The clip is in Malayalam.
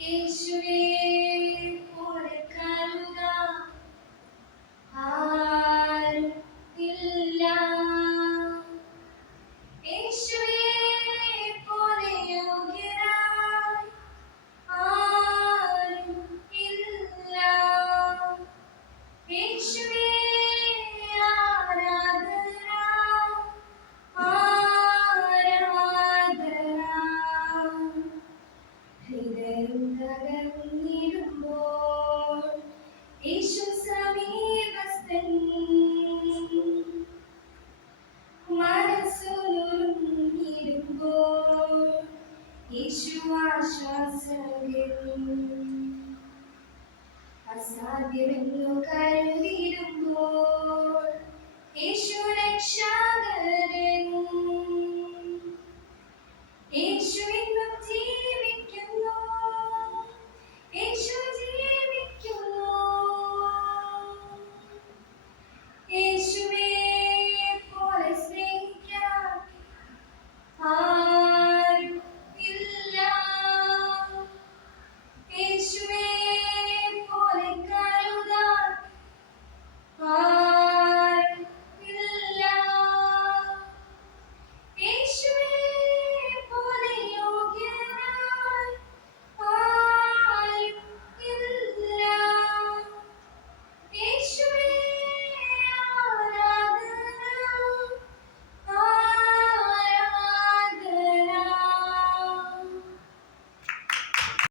യേശുവേ. ഹൃദയം തകർന്നിടുമ്പോൾ യേശു സമീപസ്ഥൻ. മനസ്സുരുങ്ങിടുമ്പോൾ യേശു ആശ്വാസകൻ. അസാധ്യമെന്നു കരുതി